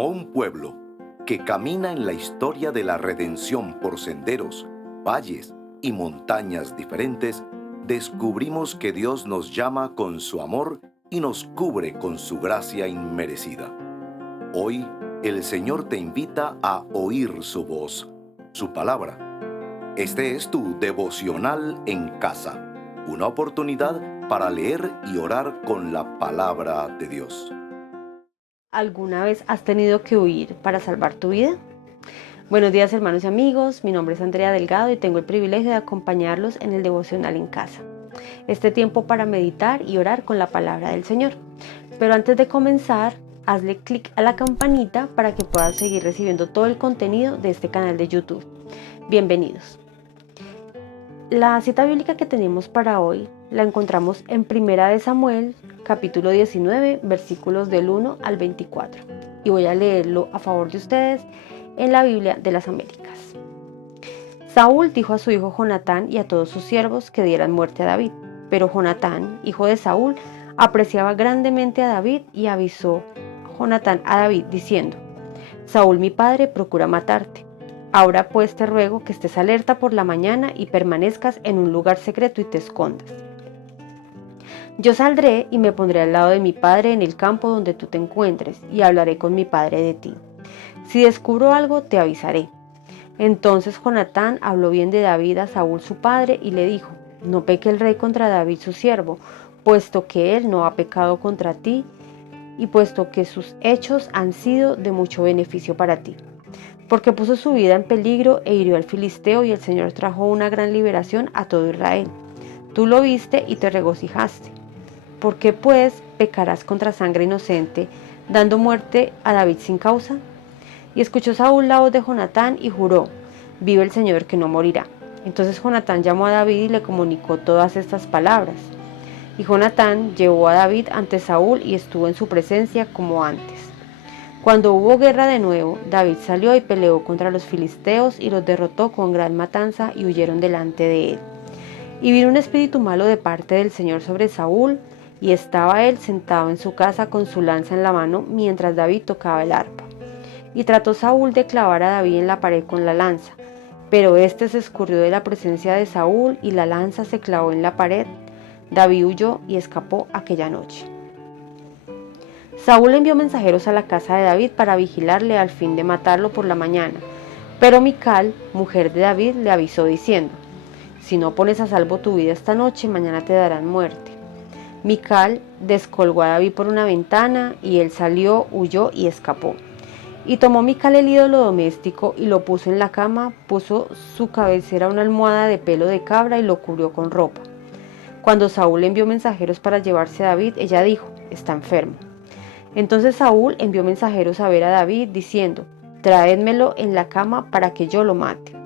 Como un pueblo que camina en la historia de la redención por senderos, valles y montañas diferentes, descubrimos que Dios nos llama con su amor y nos cubre con su gracia inmerecida. Hoy, el Señor te invita a oír su voz, su palabra. Este es tu devocional en casa, una oportunidad para leer y orar con la palabra de Dios. ¿Alguna vez has tenido que huir para salvar tu vida? Buenos días, hermanos y amigos, mi nombre es Andrea Delgado y tengo el privilegio de acompañarlos en el devocional en casa. Este tiempo para meditar y orar con la palabra del Señor. Pero antes de comenzar, hazle clic a la campanita para que puedas seguir recibiendo todo el contenido de este canal de YouTube. Bienvenidos. La cita bíblica que tenemos para hoy la encontramos en 1 Samuel, capítulo 19, versículos del 1 al 24. Y voy a leerlo a favor de ustedes en la Biblia de las Américas. Saúl dijo a su hijo Jonatán y a todos sus siervos que dieran muerte a David. Pero Jonatán, hijo de Saúl, apreciaba grandemente a David y avisó Jonatán a David diciendo: Saúl mi padre procura matarte. Ahora pues te ruego que estés alerta por la mañana y permanezcas en un lugar secreto y te escondas. Yo saldré y me pondré al lado de mi padre en el campo donde tú te encuentres y hablaré con mi padre de ti. Si descubro algo, te avisaré. Entonces Jonatán habló bien de David a Saúl su padre y le dijo: No peque el rey contra David su siervo, puesto que él no ha pecado contra ti y puesto que sus hechos han sido de mucho beneficio para ti. Porque puso su vida en peligro e hirió al filisteo y el Señor trajo una gran liberación a todo Israel. Tú lo viste y te regocijaste. ¿Por qué pues pecarás contra sangre inocente, dando muerte a David sin causa? Y escuchó Saúl la voz de Jonatán y juró: Vive el Señor que no morirá. Entonces Jonatán llamó a David y le comunicó todas estas palabras. Y Jonatán llevó a David ante Saúl y estuvo en su presencia como antes. Cuando hubo guerra de nuevo, David salió y peleó contra los filisteos y los derrotó con gran matanza y huyeron delante de él. Y vino un espíritu malo de parte del Señor sobre Saúl, y estaba él sentado en su casa con su lanza en la mano mientras David tocaba el arpa. Y trató Saúl de clavar a David en la pared con la lanza, pero éste se escurrió de la presencia de Saúl y la lanza se clavó en la pared. David huyó y escapó aquella noche. Saúl envió mensajeros a la casa de David para vigilarle al fin de matarlo por la mañana, pero Mical, mujer de David, le avisó diciendo: Si no pones a salvo tu vida esta noche, mañana te darán muerte. Mical descolgó a David por una ventana y él salió, huyó y escapó. Y tomó Mical el ídolo doméstico y lo puso en la cama, puso su cabecera una almohada de pelo de cabra y lo cubrió con ropa. Cuando Saúl envió mensajeros para llevarse a David, ella dijo: Está enfermo. Entonces Saúl envió mensajeros a ver a David diciendo: Traédmelo en la cama para que yo lo mate.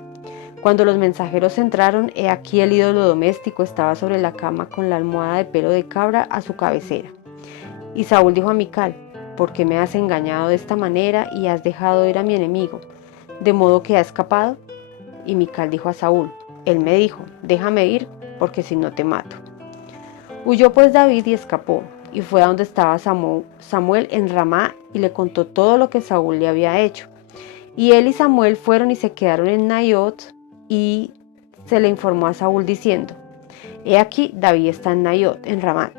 Cuando los mensajeros entraron, he aquí el ídolo doméstico estaba sobre la cama con la almohada de pelo de cabra a su cabecera. Y Saúl dijo a Mical: ¿Por qué me has engañado de esta manera y has dejado ir a mi enemigo, de modo que ha escapado? Y Mical dijo a Saúl: Él me dijo: Déjame ir, porque si no te mato. Huyó pues David y escapó, y fue a donde estaba Samuel en Ramá y le contó todo lo que Saúl le había hecho. Y él y Samuel fueron y se quedaron en Naiot, y se le informó a Saúl diciendo: He aquí, David está en Naiot, en Ramá.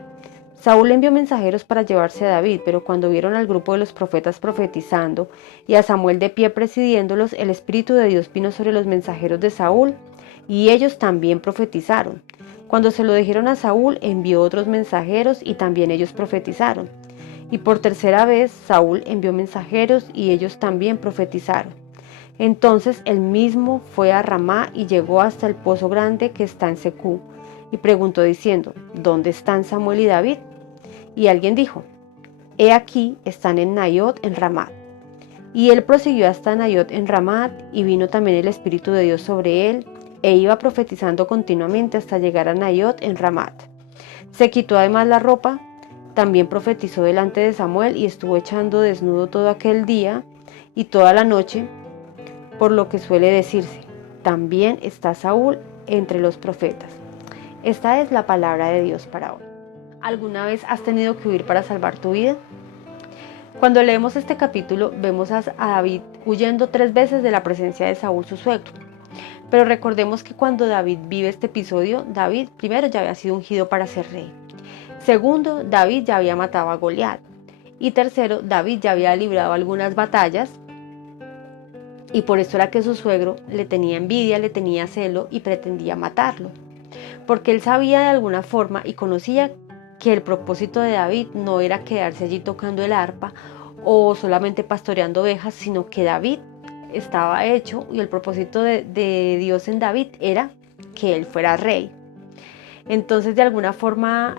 Saúl envió mensajeros para llevarse a David, pero cuando vieron al grupo de los profetas profetizando y a Samuel de pie presidiéndolos, el Espíritu de Dios vino sobre los mensajeros de Saúl, y ellos también profetizaron. Cuando se lo dijeron a Saúl, envió otros mensajeros y también ellos profetizaron. Y por tercera vez Saúl envió mensajeros y ellos también profetizaron. Entonces él mismo fue a Ramá y llegó hasta el pozo grande que está en Secú, y preguntó diciendo: ¿Dónde están Samuel y David? Y alguien dijo: He aquí, están en Naiot en Ramá. Y él prosiguió hasta Naiot en Ramá, y vino también el Espíritu de Dios sobre él, e iba profetizando continuamente hasta llegar a Naiot en Ramat. Se quitó además la ropa, también profetizó delante de Samuel y estuvo echando desnudo todo aquel día y toda la noche, por lo que suele decirse: también está Saúl entre los profetas. Esta es la palabra de Dios para hoy. ¿Alguna vez has tenido que huir para salvar tu vida? Cuando leemos este capítulo vemos a David huyendo 3 veces de la presencia de Saúl, su suegro. Pero recordemos que cuando David vive este episodio, David primero ya había sido ungido para ser rey. Segundo, David ya había matado a Goliat. Y tercero, David ya había librado algunas batallas y por eso era que su suegro le tenía envidia, le tenía celo y pretendía matarlo. Porque él sabía de alguna forma y conocía que el propósito de David no era quedarse allí tocando el arpa o solamente pastoreando ovejas, sino que David estaba hecho y el propósito de Dios en David era que él fuera rey. Entonces, de alguna forma,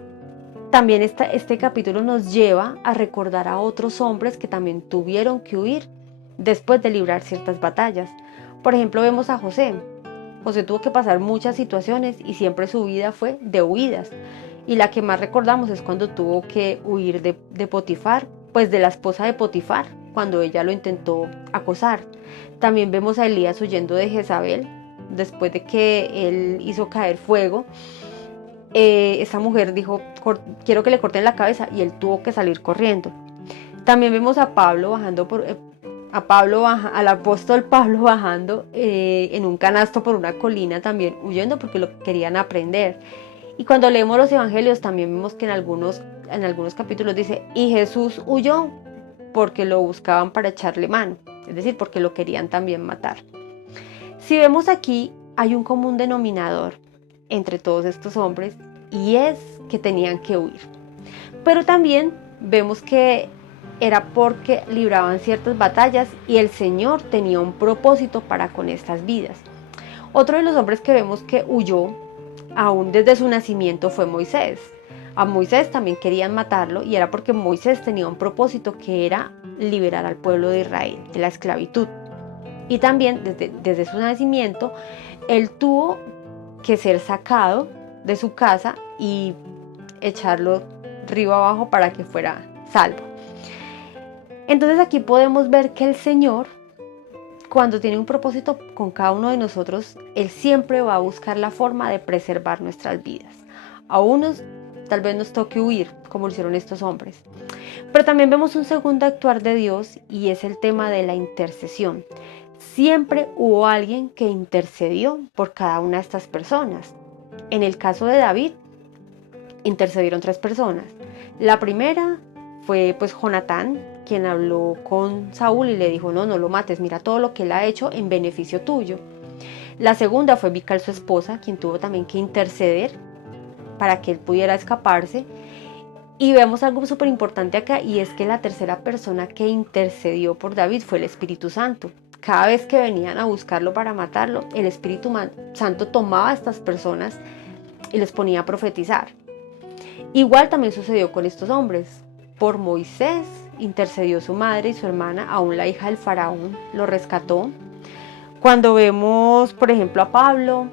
también este capítulo nos lleva a recordar a otros hombres que también tuvieron que huir después de librar ciertas batallas. Por ejemplo, vemos a José. José tuvo que pasar muchas situaciones y siempre su vida fue de huidas. Y la que más recordamos es cuando tuvo que huir de Potifar, pues de la esposa de Potifar, cuando ella lo intentó acosar. También vemos a Elías huyendo de Jezabel, después de que él hizo caer fuego. Esa mujer dijo, quiero que le corten la cabeza, y él tuvo que salir corriendo. También vemos a Pablo bajando al apóstol Pablo bajando en un canasto por una colina, también huyendo porque lo querían aprender. Y cuando leemos los evangelios también vemos que en algunos capítulos dice, y Jesús huyó porque lo buscaban para echarle mano, es decir, porque lo querían también matar. Si vemos aquí, hay un común denominador entre todos estos hombres, y es que tenían que huir. Pero también vemos que era porque libraban ciertas batallas y el Señor tenía un propósito para con estas vidas. Otro de los hombres que vemos que huyó aún desde su nacimiento fue Moisés. A Moisés también querían matarlo y era porque Moisés tenía un propósito que era liberar al pueblo de Israel de la esclavitud. Y también desde su nacimiento él tuvo que ser sacado de su casa y echarlo río abajo para que fuera salvo. Entonces aquí podemos ver que el Señor, cuando tiene un propósito con cada uno de nosotros, Él siempre va a buscar la forma de preservar nuestras vidas. A unos tal vez nos toque huir, como lo hicieron estos hombres. Pero también vemos un segundo actuar de Dios y es el tema de la intercesión. Siempre hubo alguien que intercedió por cada una de estas personas. En el caso de David, intercedieron 3 personas. La primera fue pues Jonatán, quien habló con Saúl y le dijo, no lo mates, mira todo lo que él ha hecho en beneficio tuyo. La segunda fue Mical, su esposa, quien tuvo también que interceder para que él pudiera escaparse. Y vemos algo súper importante acá, y es que la tercera persona que intercedió por David fue el Espíritu Santo. Cada vez que venían a buscarlo para matarlo, el Espíritu Santo tomaba a estas personas y les ponía a profetizar. Igual también sucedió con estos hombres. Por Moisés intercedió su madre y su hermana, aún la hija del faraón lo rescató. Cuando vemos, por ejemplo, a Pablo,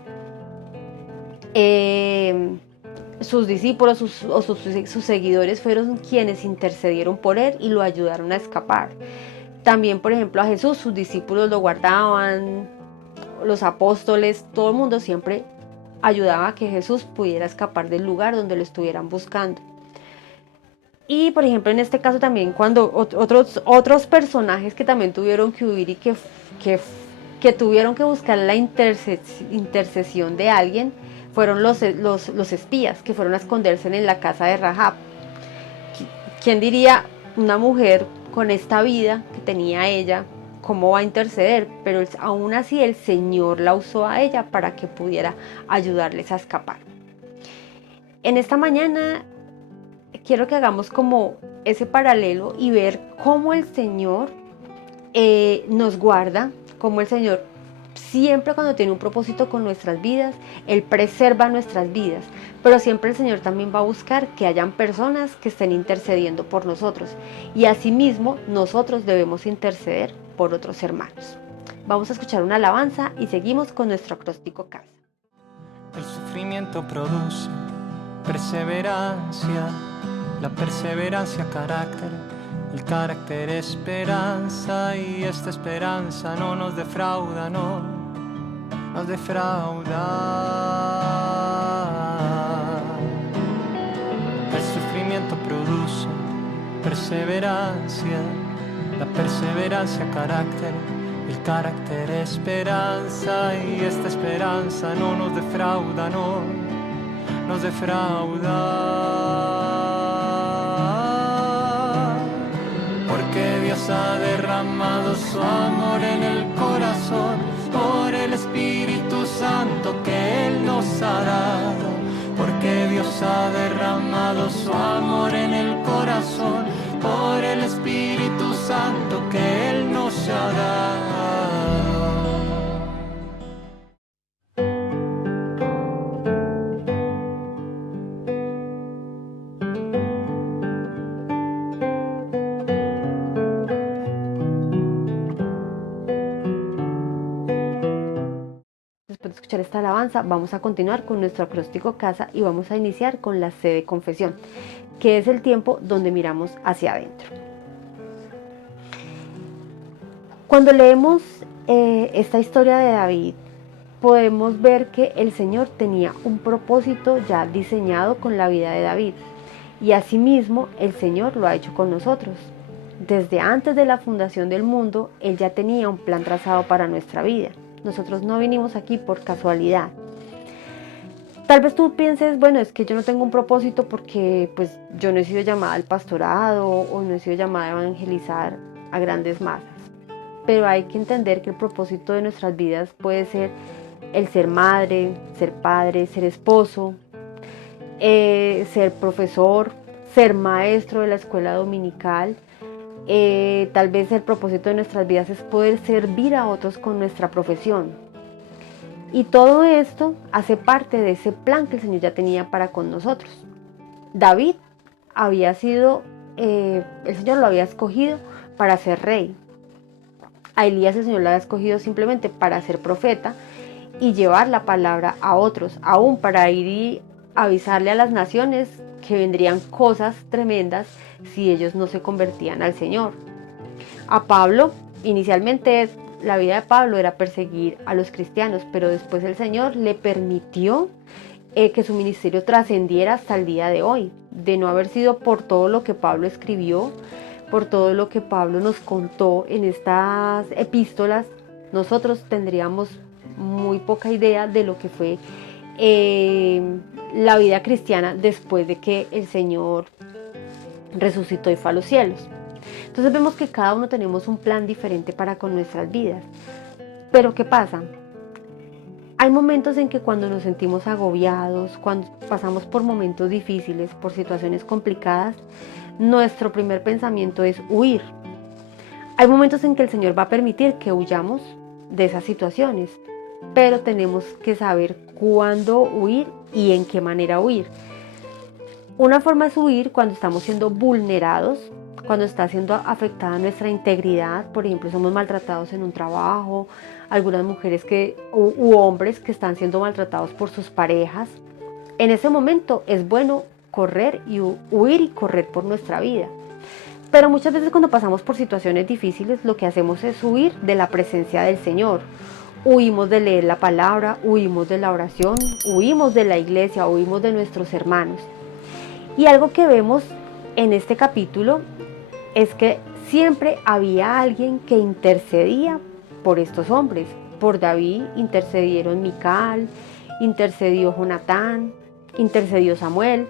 sus discípulos o sus seguidores fueron quienes intercedieron por él y lo ayudaron a escapar. También, por ejemplo, a Jesús, sus discípulos lo guardaban, los apóstoles, todo el mundo siempre ayudaba a que Jesús pudiera escapar del lugar donde lo estuvieran buscando. Y, por ejemplo, en este caso también, cuando otros personajes que también tuvieron que huir y que tuvieron que buscar la intercesión de alguien, fueron los espías que fueron a esconderse en la casa de Rahab. ¿Quién diría una mujer con esta vida que tenía ella, cómo va a interceder? Pero aún así el Señor la usó a ella para que pudiera ayudarles a escapar. En esta mañana quiero que hagamos como ese paralelo y ver cómo el Señor nos guarda, cómo el Señor siempre, cuando tiene un propósito con nuestras vidas, Él preserva nuestras vidas, pero siempre el Señor también va a buscar que hayan personas que estén intercediendo por nosotros, y asimismo nosotros debemos interceder por otros hermanos. Vamos a escuchar una alabanza y seguimos con nuestro acróstico casa. El sufrimiento produce perseverancia, la perseverancia carácter, el carácter esperanza, y esta esperanza no nos defrauda, no nos defrauda. El sufrimiento produce perseverancia carácter, el carácter esperanza, y esta esperanza no nos defrauda, no nos defrauda. Porque Dios ha derramado su amor en el corazón por el Espíritu Santo que Él nos ha dado. Porque Dios ha derramado su amor en el corazón por el Espíritu Santo que Él nos ha dado. Después de escuchar esta alabanza, vamos a continuar con nuestro acróstico casa y vamos a iniciar con la C de confesión, que es el tiempo donde miramos hacia adentro. Cuando leemos esta historia de David, podemos ver que el Señor tenía un propósito ya diseñado con la vida de David, y asimismo el Señor lo ha hecho con nosotros. Desde antes de la fundación del mundo, Él ya tenía un plan trazado para nuestra vida. Nosotros no vinimos aquí por casualidad. Tal vez tú pienses, bueno, es que yo no tengo un propósito porque pues yo no he sido llamada al pastorado o no he sido llamada a evangelizar a grandes masas. Pero hay que entender que el propósito de nuestras vidas puede ser el ser madre, ser padre, ser esposo, ser profesor, ser maestro de la escuela dominical. Tal vez el propósito de nuestras vidas es poder servir a otros con nuestra profesión. Y todo esto hace parte de ese plan que el Señor ya tenía para con nosotros. David había sido, el Señor lo había escogido para ser rey. A Elías el Señor lo había escogido simplemente para ser profeta y llevar la palabra a otros, aún para ir y avisarle a las naciones que vendrían cosas tremendas si ellos no se convertían al Señor. A Pablo, inicialmente la vida de Pablo era perseguir a los cristianos, pero después el Señor le permitió que su ministerio trascendiera hasta el día de hoy. De no haber sido por todo lo que Pablo escribió, por todo lo que Pablo nos contó en estas epístolas, nosotros tendríamos muy poca idea de lo que fue la vida cristiana después de que el Señor resucitó y fue a los cielos. Entonces vemos que cada uno tenemos un plan diferente para con nuestras vidas. Pero ¿qué pasa? Hay momentos en que cuando nos sentimos agobiados, cuando pasamos por momentos difíciles, por situaciones complicadas, nuestro primer pensamiento es huir. Hay momentos en que el Señor va a permitir que huyamos de esas situaciones, pero tenemos que saber cuándo huir y en qué manera huir. Una forma es huir cuando estamos siendo vulnerados, cuando está siendo afectada nuestra integridad. Por ejemplo, somos maltratados en un trabajo, algunas mujeres u hombres que están siendo maltratados por sus parejas. En ese momento es bueno correr y huir y correr por nuestra vida. Pero muchas veces cuando pasamos por situaciones difíciles, lo que hacemos es huir de la presencia del Señor. Huimos de leer la palabra, huimos de la oración, huimos de la iglesia, huimos de nuestros hermanos. Y algo que vemos en este capítulo es que siempre había alguien que intercedía por estos hombres. Por David intercedieron Mical, intercedió Jonatán, intercedió Samuel.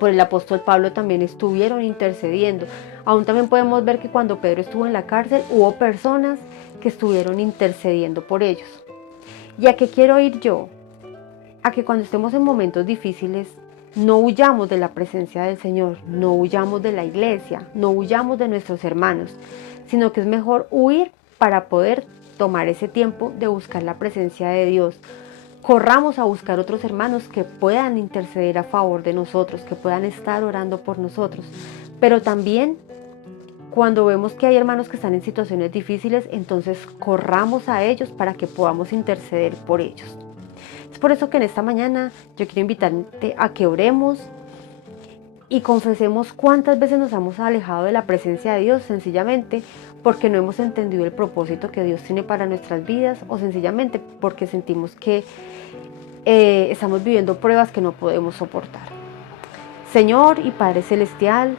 Por el apóstol Pablo también estuvieron intercediendo. Aún también podemos ver que cuando Pedro estuvo en la cárcel hubo personas que estuvieron intercediendo por ellos. ¿Y a qué quiero ir yo? A que cuando estemos en momentos difíciles no huyamos de la presencia del Señor, no huyamos de la iglesia, no huyamos de nuestros hermanos, sino que es mejor huir para poder tomar ese tiempo de buscar la presencia de Dios. Corramos a buscar otros hermanos que puedan interceder a favor de nosotros, que puedan estar orando por nosotros. Pero también cuando vemos que hay hermanos que están en situaciones difíciles, entonces corramos a ellos para que podamos interceder por ellos. Es por eso que en esta mañana yo quiero invitarte a que oremos y confesemos cuántas veces nos hemos alejado de la presencia de Dios, sencillamente porque no hemos entendido el propósito que Dios tiene para nuestras vidas, o sencillamente porque sentimos que estamos viviendo pruebas que no podemos soportar. Señor y Padre Celestial,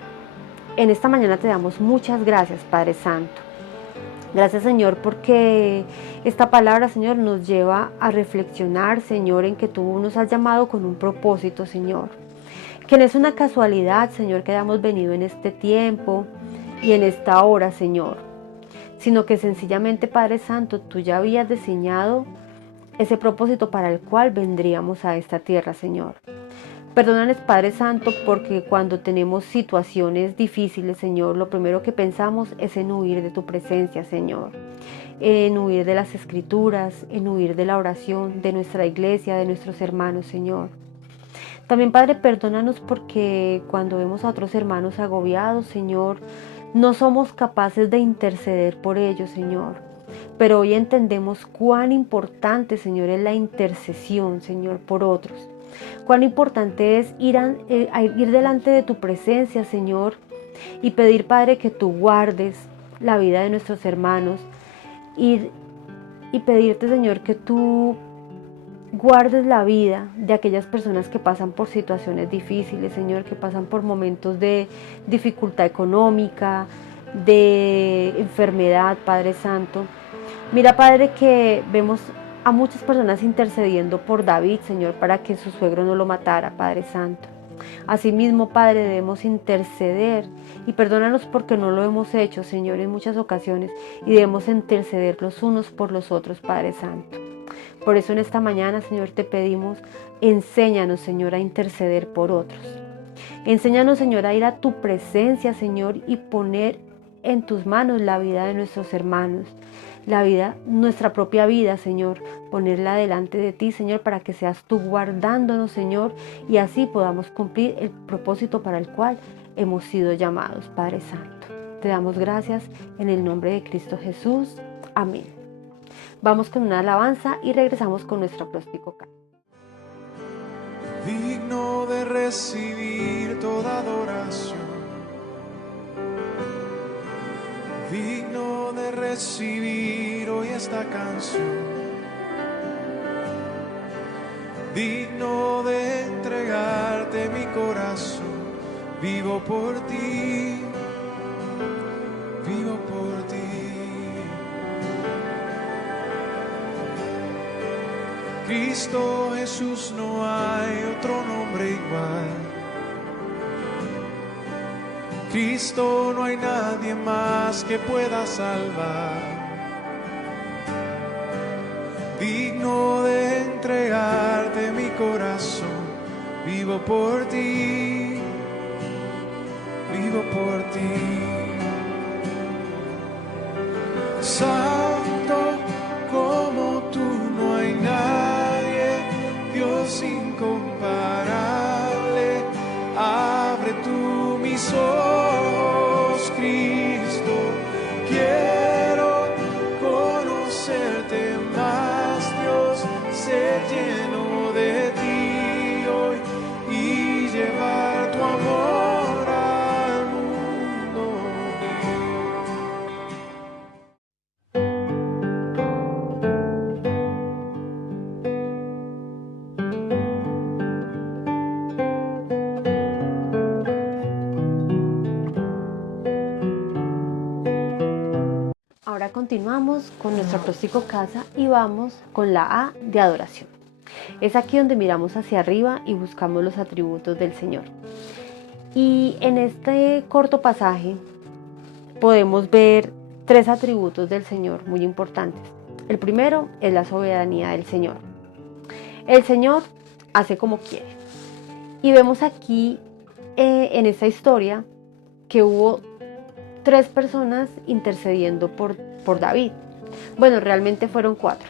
En esta mañana te damos muchas gracias, Padre Santo. Gracias, Señor, porque esta palabra, Señor, nos lleva a reflexionar, Señor, en que tú nos has llamado con un propósito, Señor. Que no es una casualidad, Señor, que hayamos venido en este tiempo y en esta hora, Señor, sino que sencillamente, Padre Santo, tú ya habías diseñado ese propósito para el cual vendríamos a esta tierra, Señor. Perdónanos, Padre Santo, porque cuando tenemos situaciones difíciles, Señor, lo primero que pensamos es en huir de tu presencia, Señor. En huir de las escrituras, en huir de la oración, de nuestra iglesia, de nuestros hermanos, Señor. También, Padre, perdónanos porque cuando vemos a otros hermanos agobiados, Señor, no somos capaces de interceder por ellos, Señor. Pero hoy entendemos cuán importante, Señor, es la intercesión, Señor, por otros. Cuán importante es ir delante de tu presencia, Señor, y pedir, Padre, que tú guardes la vida de nuestros hermanos y pedirte, Señor, que tú guardes la vida de aquellas personas que pasan por situaciones difíciles, Señor, que pasan por momentos de dificultad económica, de enfermedad, Padre Santo. Mira, Padre, que vemos a muchas personas intercediendo por David, Señor, para que su suegro no lo matara, Padre Santo. Asimismo, Padre, debemos interceder y perdónanos porque no lo hemos hecho, Señor, en muchas ocasiones, y debemos interceder los unos por los otros, Padre Santo. Por eso en esta mañana, Señor, te pedimos, enséñanos, Señor, a interceder por otros. Enséñanos, Señor, a ir a tu presencia, Señor, y poner en tus manos la vida de nuestros hermanos, la vida, nuestra propia vida, Señor, ponerla delante de ti, Señor, para que seas tú guardándonos, Señor, y así podamos cumplir el propósito para el cual hemos sido llamados, Padre Santo. Te damos gracias en el nombre de Cristo Jesús. Amén. Vamos con una alabanza y regresamos con nuestro acróstico. Digno de recibir toda adoración, digno de recibir hoy esta canción, digno de entregarte mi corazón. Vivo por ti, vivo por ti. Cristo Jesús, no hay otro nombre igual. Cristo, no hay nadie más que pueda salvar. Digno de entregarte mi corazón. Vivo por ti, vivo por ti. Santo como tú no hay nadie, Dios incomparable. Abre tú mis ojos, Cristo, quiero conocerte más, Dios, ser lleno de ti hoy y llevar tu amor al mundo. Ahora continuamos con nuestro acróstico casa y vamos con la A de adoración. Es aquí donde miramos hacia arriba y buscamos los atributos del Señor. Y en este corto pasaje podemos ver 3 atributos del Señor muy importantes. El primero es la soberanía del Señor. El Señor hace como quiere. Y vemos aquí en esta historia que hubo 3 personas intercediendo por David. Bueno, realmente fueron 4.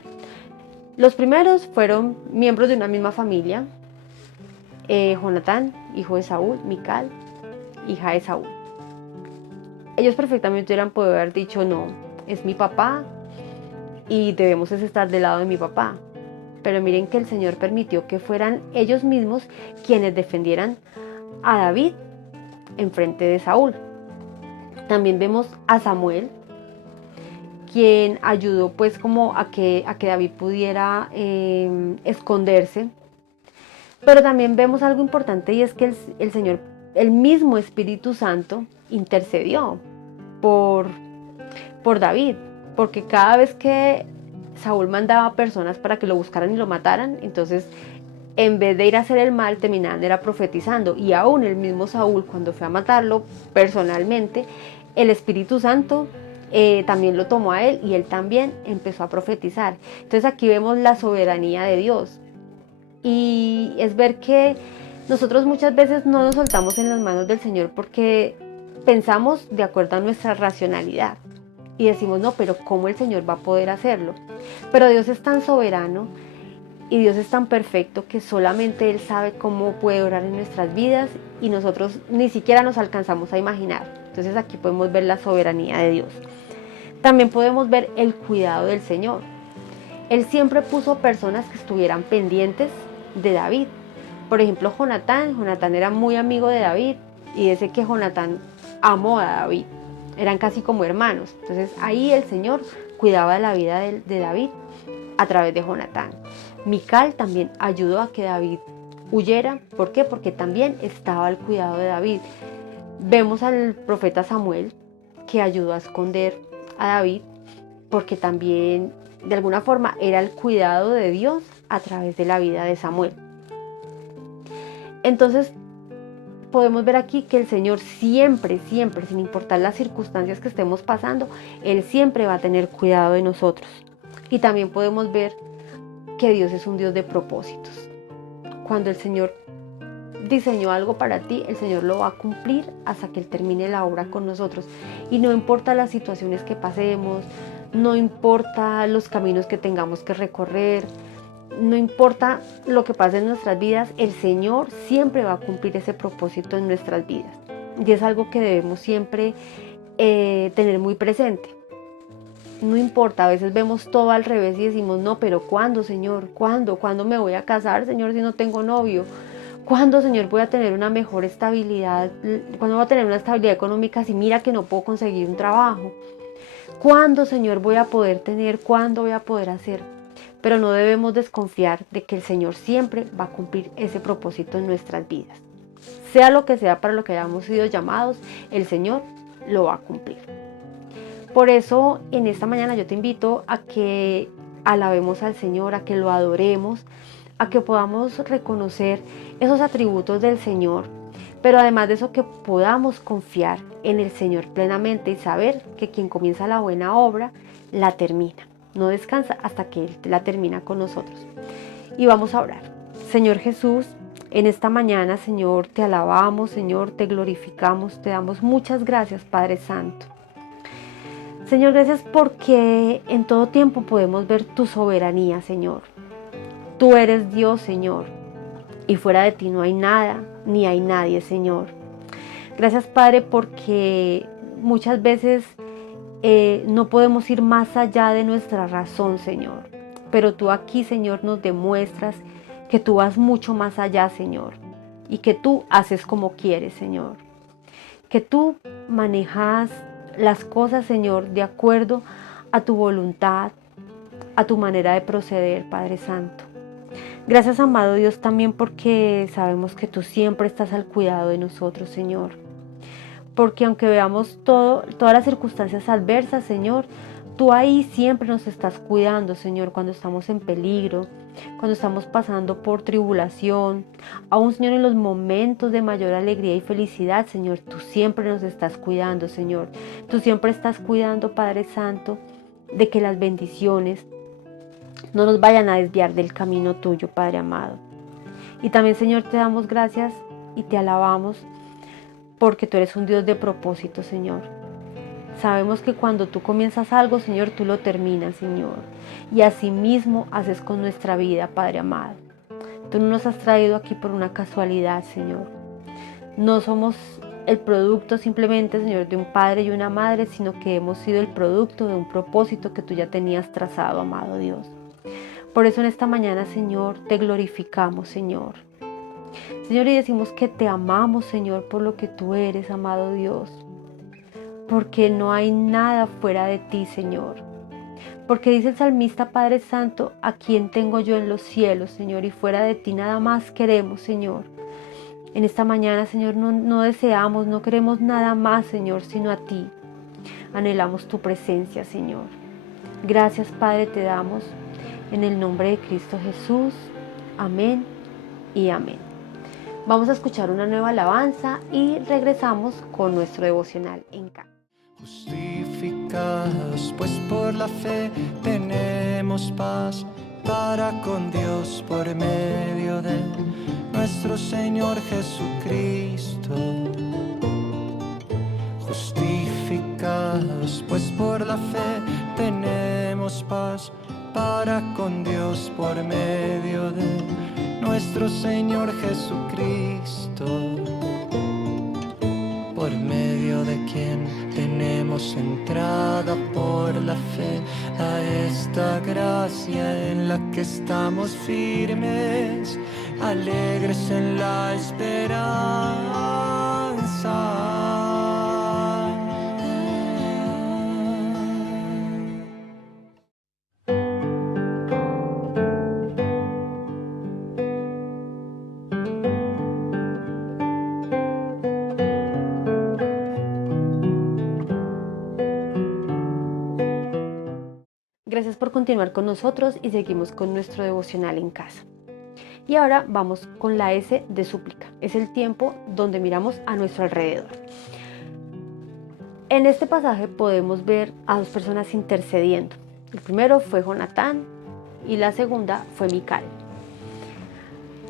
Los primeros fueron miembros de una misma familia. Jonatán, hijo de Saúl, Mical, hija de Saúl. Ellos perfectamente hubieran podido haber dicho, no, es mi papá y debemos estar del lado de mi papá. Pero miren que el Señor permitió que fueran ellos mismos quienes defendieran a David en frente de Saúl. También vemos a Samuel, quien ayudó pues como a que David pudiera esconderse. Pero también vemos algo importante y es que el Señor el mismo Espíritu Santo intercedió por David, porque cada vez que Saúl mandaba personas para que lo buscaran y lo mataran, entonces en vez de ir a hacer el mal, terminaban era profetizando. Y aún el mismo Saúl, cuando fue a matarlo personalmente, el Espíritu Santo también lo tomó a él y él también empezó a profetizar. Entonces aquí vemos la soberanía de Dios. Y es ver que nosotros muchas veces no nos soltamos en las manos del Señor porque pensamos de acuerdo a nuestra racionalidad. Y decimos, no, pero ¿cómo el Señor va a poder hacerlo? Pero Dios es tan soberano y Dios es tan perfecto que solamente Él sabe cómo puede obrar en nuestras vidas y nosotros ni siquiera nos alcanzamos a imaginar. Entonces aquí podemos ver la soberanía de Dios. También podemos ver el cuidado del Señor. Él siempre puso personas que estuvieran pendientes de David. Por ejemplo, Jonatán era muy amigo de David y dice que Jonatán amó a David. Eran casi como hermanos. Entonces ahí el Señor cuidaba de la vida de David a través de Jonatán. Mical también ayudó a que David huyera. ¿Por qué? Porque también estaba al cuidado de David. Vemos al profeta Samuel que ayudó a esconder a David porque también de alguna forma era el cuidado de Dios a través de la vida de Samuel. Entonces podemos ver aquí que el Señor siempre, sin importar las circunstancias que estemos pasando, Él siempre va a tener cuidado de nosotros. Y también podemos ver que Dios es un Dios de propósitos. Cuando el Señor diseñó algo para ti, el Señor lo va a cumplir hasta que Él termine la obra con nosotros. Y no importa las situaciones que pasemos, no importa los caminos que tengamos que recorrer, no importa lo que pase en nuestras vidas, el Señor siempre va a cumplir ese propósito en nuestras vidas. Y es algo que debemos siempre tener muy presente. No importa, a veces vemos todo al revés y decimos, no, pero ¿cuándo, Señor? ¿Cuándo? ¿Cuándo me voy a casar, Señor, si no tengo novio? ¿Cuándo, Señor, voy a tener una mejor estabilidad? ¿Cuándo voy a tener una estabilidad económica si mira que no puedo conseguir un trabajo? ¿Cuándo, Señor, voy a poder tener? ¿Cuándo voy a poder hacer? Pero no debemos desconfiar de que el Señor siempre va a cumplir ese propósito en nuestras vidas. Sea lo que sea para lo que hayamos sido llamados, el Señor lo va a cumplir. Por eso en esta mañana yo te invito a que alabemos al Señor, a que lo adoremos, a que podamos reconocer esos atributos del Señor, pero además de eso que podamos confiar en el Señor plenamente y saber que quien comienza la buena obra la termina, no descansa hasta que Él la termina con nosotros. Y vamos a orar. Señor Jesús, en esta mañana, Señor, te alabamos, Señor, te glorificamos, te damos muchas gracias, Padre Santo. Señor, gracias porque en todo tiempo podemos ver tu soberanía, Señor. Tú eres Dios, Señor, y fuera de ti no hay nada, ni hay nadie, Señor. Gracias, Padre, porque muchas veces no podemos ir más allá de nuestra razón, Señor. Pero tú aquí, Señor, nos demuestras que tú vas mucho más allá, Señor, y que tú haces como quieres, Señor. Que tú manejas las cosas, Señor, de acuerdo a tu voluntad, a tu manera de proceder, Padre Santo. Gracias, amado Dios, también porque sabemos que tú siempre estás al cuidado de nosotros, Señor. Porque aunque veamos todas las circunstancias adversas, Señor, tú ahí siempre nos estás cuidando, Señor, cuando estamos en peligro, cuando estamos pasando por tribulación, aún, Señor, en los momentos de mayor alegría y felicidad, Señor, tú siempre nos estás cuidando, Señor. Tú siempre estás cuidando, Padre Santo, de que las bendiciones no nos vayan a desviar del camino tuyo, Padre amado. Y también, Señor, te damos gracias y te alabamos porque tú eres un Dios de propósito, Señor. Sabemos que cuando tú comienzas algo, Señor, tú lo terminas, Señor. Y así mismo haces con nuestra vida, Padre amado. Tú no nos has traído aquí por una casualidad, Señor. No somos el producto simplemente, Señor, de un padre y una madre, sino que hemos sido el producto de un propósito que tú ya tenías trazado, amado Dios. Por eso en esta mañana, Señor, te glorificamos, Señor. Señor, y decimos que te amamos, Señor, por lo que tú eres, amado Dios. Porque no hay nada fuera de ti, Señor. Porque dice el salmista, Padre Santo, ¿a quién tengo yo en los cielos, Señor? Y fuera de ti nada más queremos, Señor. En esta mañana, Señor, no deseamos, no queremos nada más, Señor, sino a ti. Anhelamos tu presencia, Señor. Gracias, Padre, te damos en el nombre de Cristo Jesús. Amén y amén. Vamos a escuchar una nueva alabanza y regresamos con nuestro devocional en casa. Justificados pues por la fe tenemos paz para con Dios por medio de nuestro Señor Jesucristo. Justificados pues por la fe tenemos paz para con Dios por medio de nuestro Señor Jesucristo, por medio de quien tenemos entrada por la fe a esta gracia en la que estamos firmes, alegres en la esperanza. Gracias por continuar con nosotros y seguimos con nuestro devocional en casa. Y ahora vamos con la S de súplica. Es el tiempo donde miramos a nuestro alrededor. En este pasaje podemos ver a dos personas intercediendo. El primero fue Jonatán y la segunda fue Mical.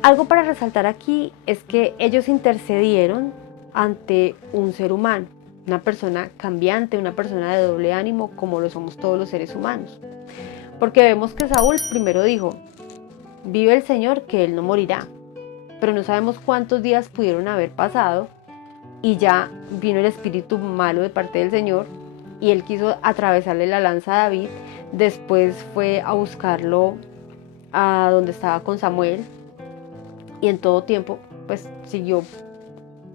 Algo para resaltar aquí es que ellos intercedieron ante un ser humano, una persona cambiante, una persona de doble ánimo, como lo somos todos los seres humanos. Porque vemos que Saúl primero dijo: vive el Señor, que él no morirá. Pero no sabemos cuántos días pudieron haber pasado y ya vino el espíritu malo de parte del Señor y él quiso atravesarle la lanza a David. Después fue a buscarlo a donde estaba con Samuel y en todo tiempo pues siguió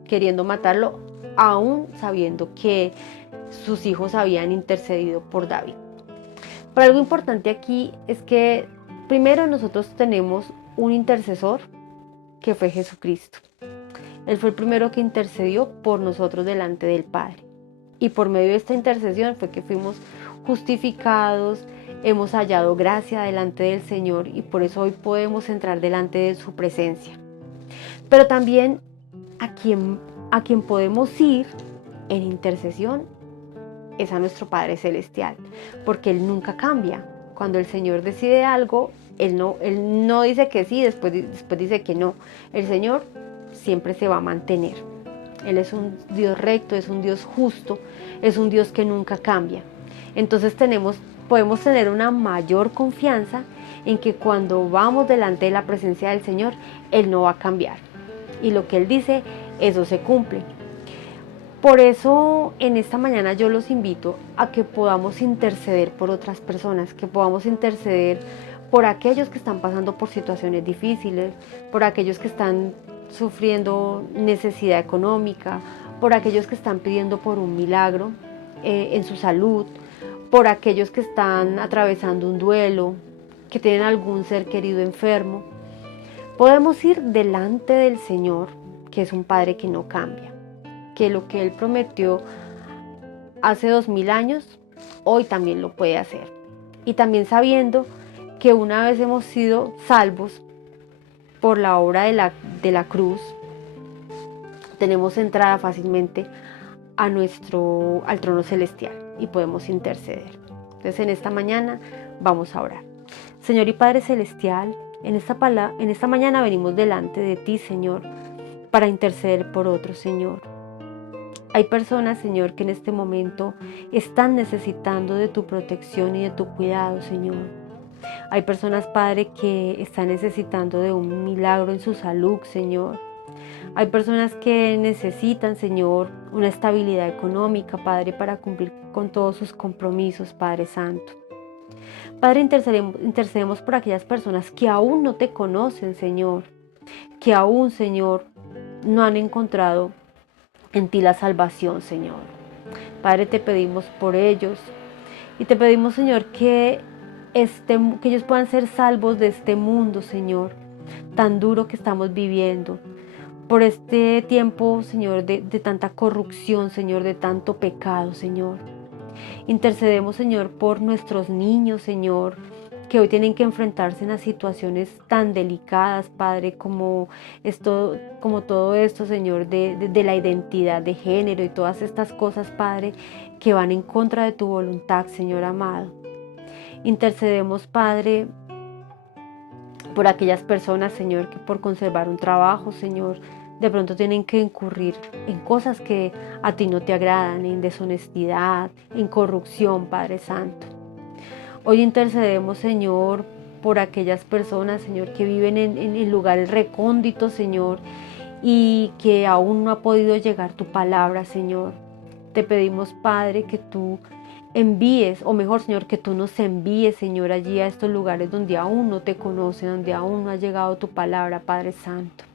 queriendo matarlo, aún sabiendo que sus hijos habían intercedido por David. Pero algo importante aquí es que primero nosotros tenemos un intercesor que fue Jesucristo. Él fue el primero que intercedió por nosotros delante del Padre. Y por medio de esta intercesión fue que fuimos justificados, hemos hallado gracia delante del Señor y por eso hoy podemos entrar delante de su presencia. Pero también a quien podemos ir en intercesión es a nuestro Padre Celestial, porque Él nunca cambia. Cuando el Señor decide algo, Él no dice que sí, después dice que no. El Señor siempre se va a mantener. Él es un Dios recto, es un Dios justo, es un Dios que nunca cambia. Entonces podemos tener una mayor confianza en que cuando vamos delante de la presencia del Señor, Él no va a cambiar. Y lo que Él dice, eso se cumple. Por eso en esta mañana yo los invito a que podamos interceder por otras personas, que podamos interceder por aquellos que están pasando por situaciones difíciles, por aquellos que están sufriendo necesidad económica, por aquellos que están pidiendo por un milagro en su salud, por aquellos que están atravesando un duelo, que tienen algún ser querido enfermo. Podemos ir delante del Señor, que es un Padre que no cambia, que lo que Él prometió hace 2000 años, hoy también lo puede hacer. Y también sabiendo que una vez hemos sido salvos por la obra de la cruz, tenemos entrada fácilmente al trono celestial y podemos interceder. Entonces en esta mañana vamos a orar. Señor y Padre Celestial, en esta mañana venimos delante de ti, Señor, para interceder por otros, Señor. Hay personas, Señor, que en este momento están necesitando de tu protección y de tu cuidado, Señor. Hay personas, Padre, que están necesitando de un milagro en su salud, Señor. Hay personas que necesitan, Señor, una estabilidad económica, Padre, para cumplir con todos sus compromisos, Padre Santo. Padre, intercedemos por aquellas personas que aún no te conocen, Señor, que aún, Señor, no han encontrado en ti la salvación, Señor. Padre, te pedimos por ellos y te pedimos, Señor, que ellos puedan ser salvos de este mundo, Señor, tan duro que estamos viviendo. por este tiempo, Señor, de tanta corrupción, Señor, de tanto pecado, Señor. Intercedemos, Señor, por nuestros niños, Señor, que hoy tienen que enfrentarse a situaciones tan delicadas, Padre, como todo esto, Señor, de la identidad de género y todas estas cosas, Padre, que van en contra de tu voluntad, Señor amado. Intercedemos, Padre, por aquellas personas, Señor, que por conservar un trabajo, Señor, de pronto tienen que incurrir en cosas que a ti no te agradan, en deshonestidad, en corrupción, Padre Santo. Hoy intercedemos, Señor, por aquellas personas, Señor, que viven en lugares recónditos, Señor, y que aún no ha podido llegar tu palabra, Señor. Te pedimos, Padre, que tú envíes, o mejor, Señor, que tú nos envíes, Señor, allí a estos lugares donde aún no te conocen, donde aún no ha llegado tu palabra, Padre Santo.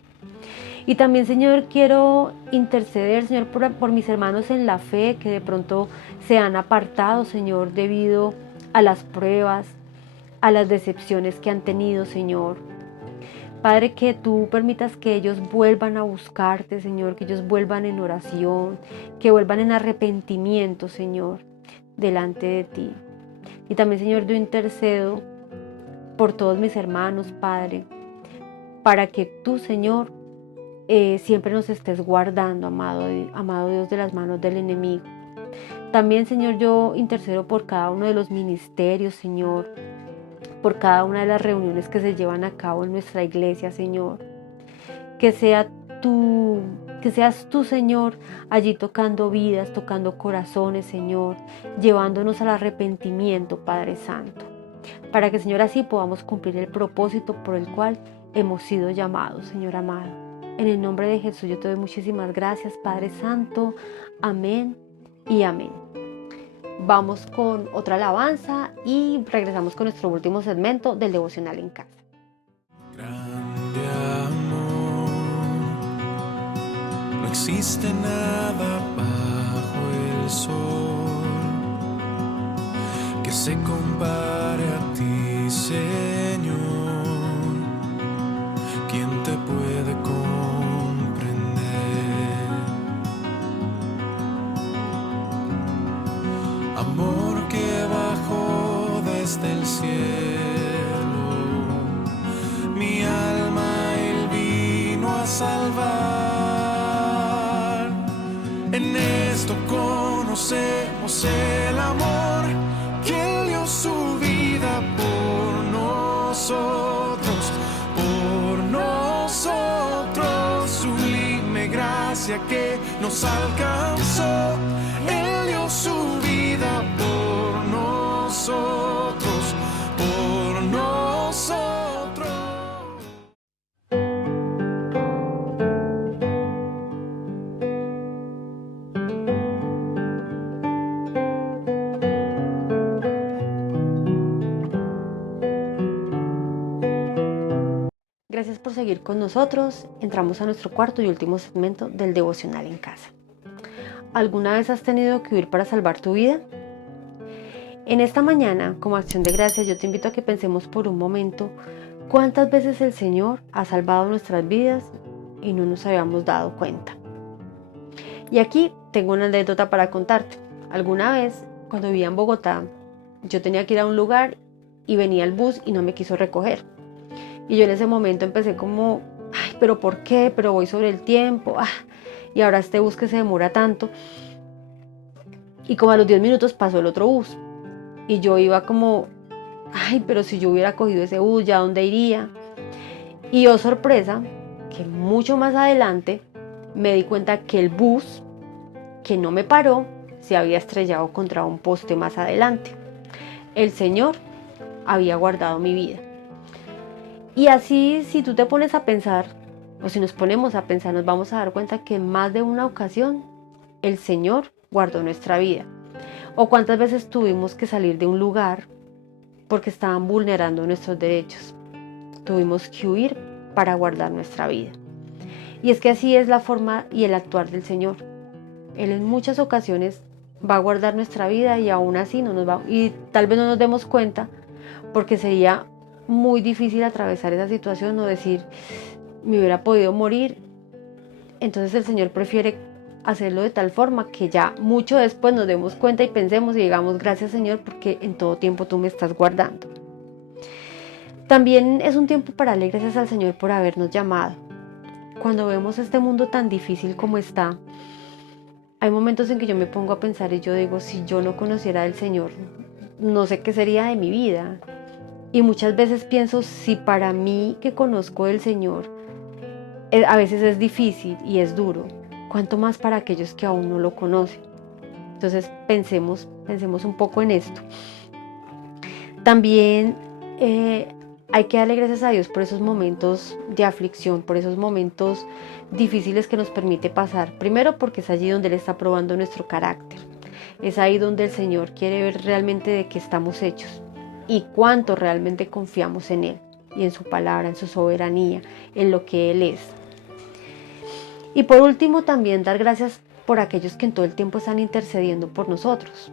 Y también, Señor, quiero interceder, Señor, por mis hermanos en la fe que de pronto se han apartado, Señor, debido a las pruebas, a las decepciones que han tenido, Señor. Padre, que tú permitas que ellos vuelvan a buscarte, Señor, que ellos vuelvan en oración, que vuelvan en arrepentimiento, Señor, delante de ti. Y también, Señor, yo intercedo por todos mis hermanos, Padre, para que tú, Señor, siempre nos estés guardando, amado Dios, de las manos del enemigo. También, Señor, yo intercedo por cada uno de los ministerios, Señor, por cada una de las reuniones que se llevan a cabo en nuestra iglesia, Señor. Que seas tú, Señor, allí tocando vidas, tocando corazones, Señor, llevándonos al arrepentimiento, Padre Santo, para que, Señor, así podamos cumplir el propósito por el cual hemos sido llamados, Señor amado. En el nombre de Jesús yo te doy muchísimas gracias, Padre Santo. Amén y amén. Vamos con otra alabanza y regresamos con nuestro último segmento del devocional en casa. Grande amor, no existe nada bajo el sol que se compare a ti, Señor. ¿Quién te puede comprender? Amor que bajó desde el cielo, mi alma Él vino a salvar. En esto conocemos el amor, que Él dio su vida por nosotros, sublime gracia que nos alcanzó. Él dio su vida por nosotros, por nosotros. Gracias por seguir con nosotros. Entramos a nuestro cuarto y último segmento del devocional en casa. ¿Alguna vez has tenido que huir para salvar tu vida? En esta mañana, como acción de gracias, yo te invito a que pensemos por un momento cuántas veces el Señor ha salvado nuestras vidas y no nos habíamos dado cuenta. Y aquí tengo una anécdota para contarte. Alguna vez, cuando vivía en Bogotá, yo tenía que ir a un lugar y venía el bus y no me quiso recoger. Y yo en ese momento empecé como, ay, pero ¿por qué? Pero voy sobre el tiempo. Y ahora este bus que se demora tanto. Y como a los 10 minutos pasó el otro bus. Y yo iba como, ay, pero si yo hubiera cogido ese bus, ¿ya dónde iría? Y oh sorpresa, que mucho más adelante me di cuenta que el bus que no me paró se había estrellado contra un poste más adelante. El Señor había guardado mi vida. Y así, si tú te pones a pensar, o si nos ponemos a pensar, nos vamos a dar cuenta que en más de una ocasión el Señor guardó nuestra vida. O cuántas veces tuvimos que salir de un lugar porque estaban vulnerando nuestros derechos. Tuvimos que huir para guardar nuestra vida. Y es que así es la forma y el actuar del Señor. Él en muchas ocasiones va a guardar nuestra vida y aún así no nos va, y tal vez no nos demos cuenta, porque sería muy difícil atravesar esa situación o decir, me hubiera podido morir entonces el Señor prefiere hacerlo de tal forma que ya mucho después nos demos cuenta y pensemos y digamos gracias Señor porque en todo tiempo tú me estás guardando. También es un tiempo para darle gracias al Señor por habernos llamado. Cuando vemos este mundo tan difícil como está, hay momentos en que yo me pongo a pensar y yo digo, si yo no conociera del Señor, no sé qué sería de mi vida. Y muchas veces pienso, si para mí que conozco del Señor, a veces es difícil y es duro, ¿cuánto más para aquellos que aún no lo conocen? Entonces pensemos un poco en esto. También hay que darle gracias a Dios por esos momentos de aflicción, por esos momentos difíciles que nos permite pasar. Primero porque es allí donde Él está probando nuestro carácter. Es ahí donde el Señor quiere ver realmente de qué estamos hechos y cuánto realmente confiamos en Él y en su palabra, en su soberanía, en lo que Él es. Y por último también dar gracias por aquellos que en todo el tiempo están intercediendo por nosotros.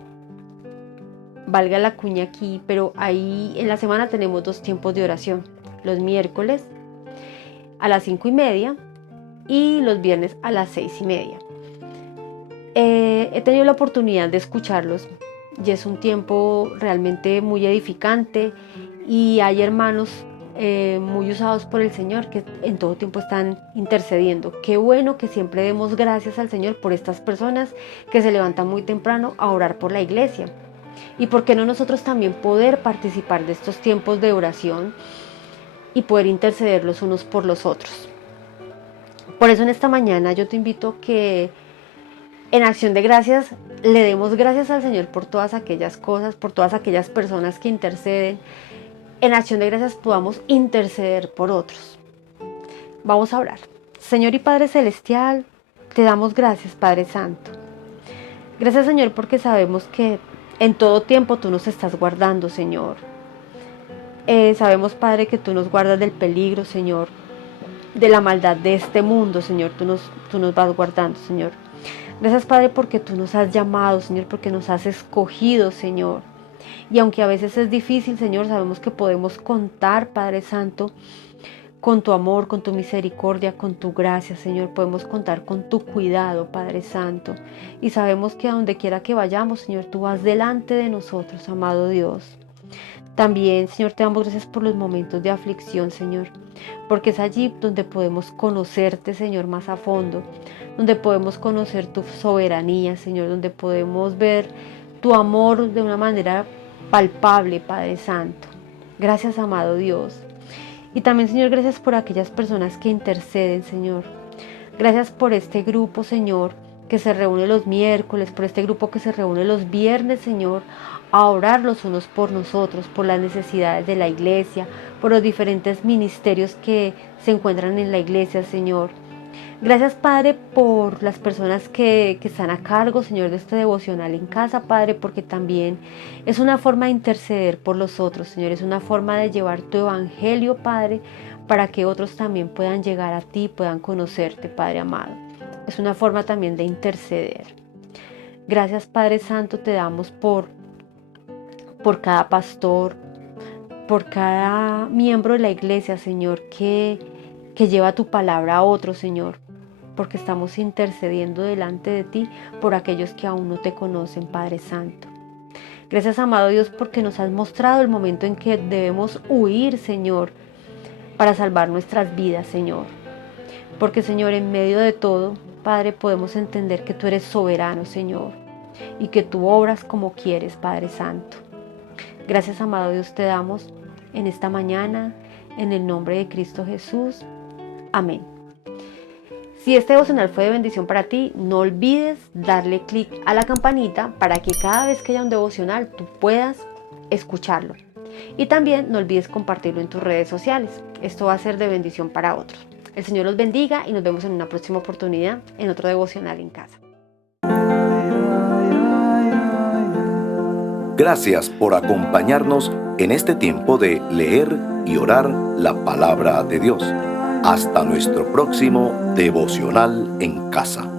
Valga la cuña aquí, pero ahí en la semana tenemos 2 tiempos de oración. Los miércoles a las 5:30 y los viernes a las 6:30. He tenido la oportunidad de escucharlos y es un tiempo realmente muy edificante y hay hermanos muy usados por el Señor que en todo tiempo están intercediendo. Qué bueno que siempre demos gracias al Señor por estas personas que se levantan muy temprano a orar por la iglesia. Y por qué no nosotros también poder participar de estos tiempos de oración y poder interceder los unos por los otros. Por eso en esta mañana yo te invito que en acción de gracias le demos gracias al Señor por todas aquellas cosas, por todas aquellas personas que interceden. En acción de gracias podamos interceder por otros. Vamos a orar. Señor y Padre Celestial, te damos gracias, Padre Santo. Gracias, Señor, porque sabemos que en todo tiempo tú nos estás guardando, Señor. Sabemos, Padre, que tú nos guardas del peligro, Señor, de la maldad de este mundo, Señor. Tú nos vas guardando, Señor. Gracias, Padre, porque tú nos has llamado, Señor, porque nos has escogido, Señor. Y aunque a veces es difícil, Señor, sabemos que podemos contar, Padre Santo, con tu amor, con tu misericordia, con tu gracia, Señor. Podemos contar con tu cuidado, Padre Santo. Y sabemos que a donde quiera que vayamos, Señor, tú vas delante de nosotros, amado Dios. También, Señor, te damos gracias por los momentos de aflicción, Señor. Porque es allí donde podemos conocerte, Señor, más a fondo. Donde podemos conocer tu soberanía, Señor. Donde podemos ver tu amor de una manera palpable, Padre Santo. Gracias, amado Dios. Y también, Señor, gracias por aquellas personas que interceden, Señor. Gracias por este grupo, Señor, que se reúne los miércoles, por este grupo que se reúne los viernes, Señor, a orar los unos por nosotros, por las necesidades de la iglesia, por los diferentes ministerios que se encuentran en la iglesia, Señor. Gracias, Padre, por las personas que están a cargo, Señor, de este devocional en casa, Padre, porque también es una forma de interceder por los otros, Señor, es una forma de llevar tu evangelio, Padre, para que otros también puedan llegar a ti, puedan conocerte, Padre amado. Es una forma también de interceder. Gracias, Padre Santo, te damos por cada pastor, por cada miembro de la iglesia, Señor, que lleva tu palabra a otros, Señor, porque estamos intercediendo delante de ti por aquellos que aún no te conocen, Padre Santo. Gracias, amado Dios, porque nos has mostrado el momento en que debemos huir, Señor, para salvar nuestras vidas, Señor. Porque, Señor, en medio de todo, Padre, podemos entender que tú eres soberano, Señor, y que tú obras como quieres, Padre Santo. Gracias, amado Dios, te damos en esta mañana, en el nombre de Cristo Jesús. Amén. Si este devocional fue de bendición para ti, no olvides darle clic a la campanita para que cada vez que haya un devocional tú puedas escucharlo. Y también no olvides compartirlo en tus redes sociales. Esto va a ser de bendición para otros. El Señor los bendiga y nos vemos en una próxima oportunidad en otro devocional en casa. Gracias por acompañarnos en este tiempo de leer y orar la palabra de Dios. Hasta nuestro próximo devocional en casa.